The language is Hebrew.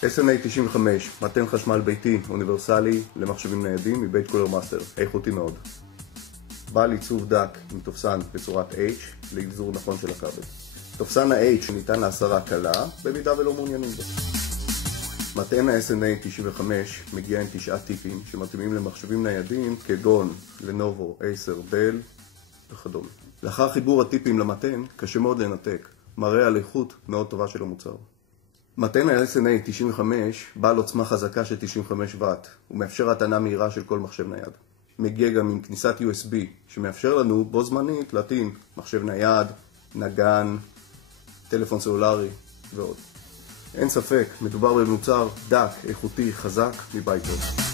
SNA 95, מתן חשמל ביתי אוניברסלי למחשבים ניידים מבית קולר מאסטר, איכותי מאוד. בעל עיצוב דק עם תופסן בצורת H לאבזור נכון של הכבל. תופסן ה-H ניתן להסרה קלה במידה ולא מעוניינים בו. מתן ה-SNA 95 מגיע עם 9 טיפים שמתאימים למחשבים ניידים כגון לנובו, אייסר, בל וכדומה. לאחר חיבור הטיפים למתן קשה מאוד לנתק, מראה על איכות מאוד טובה של המוצר. מתן ה-SNA 95 בעל עוצמה חזקה של 95 ואט ומאפשר הטענה מהירה של כל מחשב נייד. מגיע גם עם כניסת USB שמאפשר לנו בו זמנית להטעין מחשב נייד, נגן, טלפון סלולרי ועוד. אין ספק, מדובר במוצר דק, איכותי, חזק מבית טוב.